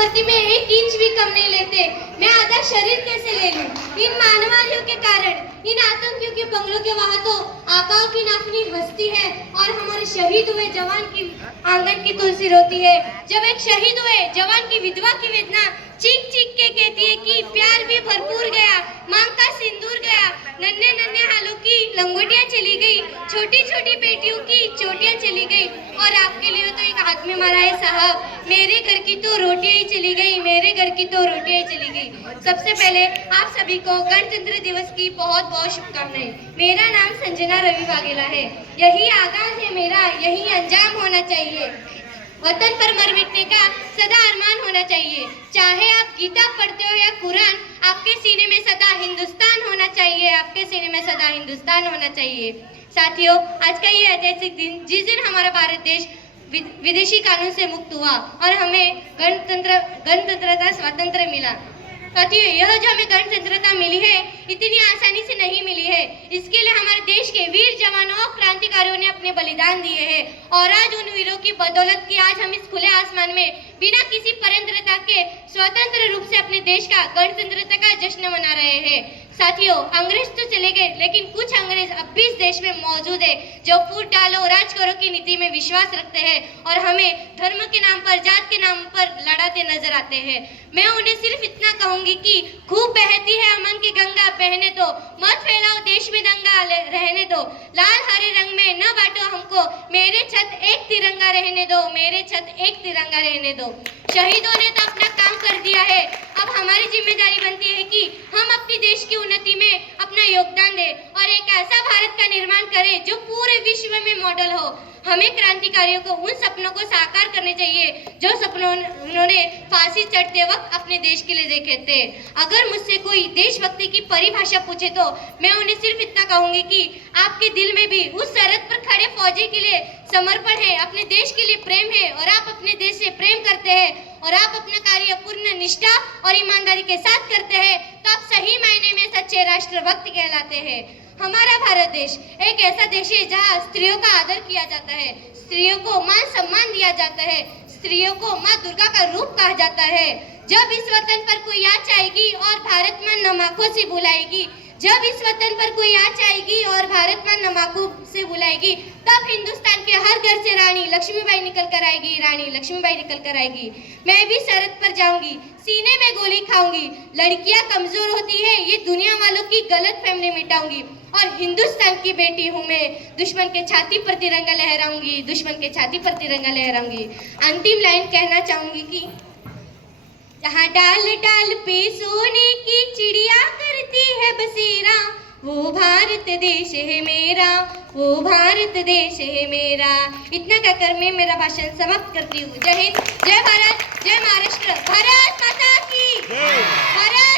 भर्ती में 1 इंच भी कम नहीं लेते। मैं आधा शरीर कैसे ले लूं? इन मानवालियों के कारण, इन आतंकियों के बंगलों के वहां तो आकाओं की नाफनी हंसती है और हमारे शहीद हुए जवान की आंगन की तुलसी रोती है। जब एक शहीद हुए जवान की विधवा की वेदना चीख चीख के कहती है कि प्यार भी भरपूर गया, मांग का सिंदूर गया, नन्हे नन्हे हालों की लंगोटियां चली गई, छोटी छोटी बेटियों की चोटियां चली गई, और आपके लिए तो एक हाथ में मारा है साहब, मेरे घर की तो रोटियां ही चली गई, मेरे घर की तो रोटियां ही चली गई। सबसे पहले आप सभी को गणतंत्र दिवस की बहुत बहुत शुभकामनाएं। मेरा नाम संजना रवि वाघेला है। यही आगाज है मेरा, यही अंजाम होना चाहिए। वतन पर मर मिटने का सदा अरमान होना चाहिए। चाहे आप गीता पढ़ते हो या कुरान, आपके सीने में सदा हिंदुस्तान होना चाहिए, आपके सीने में सदा हिंदुस्तान होना चाहिए। साथियों, आज का ये ऐतिहासिक दिन, जिस दिन हमारा भारत देश विदेशी कानून से मुक्त हुआ और हमें गणतंत्रता स्वातंत्र्य मिला। साथियों, यह जो हमें गणतंत्रता मिली है, इतनी आसानी से नहीं मिली है। इसके लिए हमारे देश के वीर जवानों और क्रांतिकारियों ने अपने बलिदान दिए हैं, और आज उन वीरों की बदौलत की आज हम इस खुले आसमान में बिना किसी परतंत्रता के स्वतंत्र रूप से अपने देश का गणतंत्रता का जश्न मना रहे हैं। साथियों, अंग्रेज तो चले गए, लेकिन कुछ अंग्रेज अब भी इस देश में मौजूद है जो फूट डालो राज करो की नीति में विश्वास रखते हैं और हमें धर्म के नाम पर, जात के नाम पर लड़ाते नजर आते हैं। मैं उन्हें सिर्फ इतना कहूंगी कि खूब बहती है अमन की गंगा, बहने दो, मत फैलाओ देश में दंगा, रहने दो, लाल हरे रंग में न बांटो हमको, मेरे छत एक तिरंगा रहने दो, मेरे छत एक तिरंगा रहने दो। शहीदों ने तो अपना काम कर दिया है, अब हमारी जिम्मेदारी बनती है कि हम अपनी देश की उन्नति में अपना योगदान दें और एक ऐसा भारत का निर्माण करें जो पूरे विश्व में मॉडल हो। हमें क्रांतिकारियों को उन सपनों को साकार करने चाहिए जो सपनों उन्होंने फांसी चढ़ते वक्त अपने देश के लिए देखे थे। अगर मुझसे कोई देशभक्ति की परिभाषा पूछे तो मैं उन्हें सिर्फ इतना कहूंगी कि आपके दिल में भी उस सरहद पर खड़े फौजी के लिए समर्पण है, अपने देश के लिए प्रेम है, और आप अपने देश से प्रेम करते हैं और आप अपना कार्य पूर्ण निष्ठा और ईमानदारी के साथ करते हैं, तो आप सही मायने में सच्चे राष्ट्रभक्त कहलाते हैं। हमारा भारत देश एक ऐसा देश है जहाँ स्त्रियों का आदर किया जाता है, स्त्रियों को मान सम्मान दिया जाता है, स्त्रियों को माँ दुर्गा का रूप कहा जाता है। जब इस वतन पर कोई आँच आएगी और भारत माँ नमाखों से बुलाएगी, जब इस वतन पर कोई आँच आएगी और भारत माँ नमाखों से बुलाएगी, तब हिंदुस्तान के हर घर से रानी लक्ष्मीबाई निकल कर आएगी, रानी लक्ष्मीबाई निकल कर आएगी। मैं भी सरहद पर जाऊंगी, सीने में गोली खाऊंगी, लड़कियां कमजोर होती है ये दुनिया वालों की गलत फहमी मिटाऊंगी, और हिंदुस्तान की बेटी हूँ मैं, दुश्मन के छाती पर तिरंगा लहराऊंगी, दुश्मन के छाती पर तिरंगा लहराऊंगी। अंतिम लाइन कहना चाहूंगी कि जहाँ डाल डाल पे सोने की चिड़िया करती है बसेरा, वो भारत देश है मेरा, वो भारत देश है मेरा। इतना कहकर मैं मेरा भाषण समाप्त करती हूँ। जय हिंद, जय भारत, जय महाराष्ट्र, भारत माता की, भारत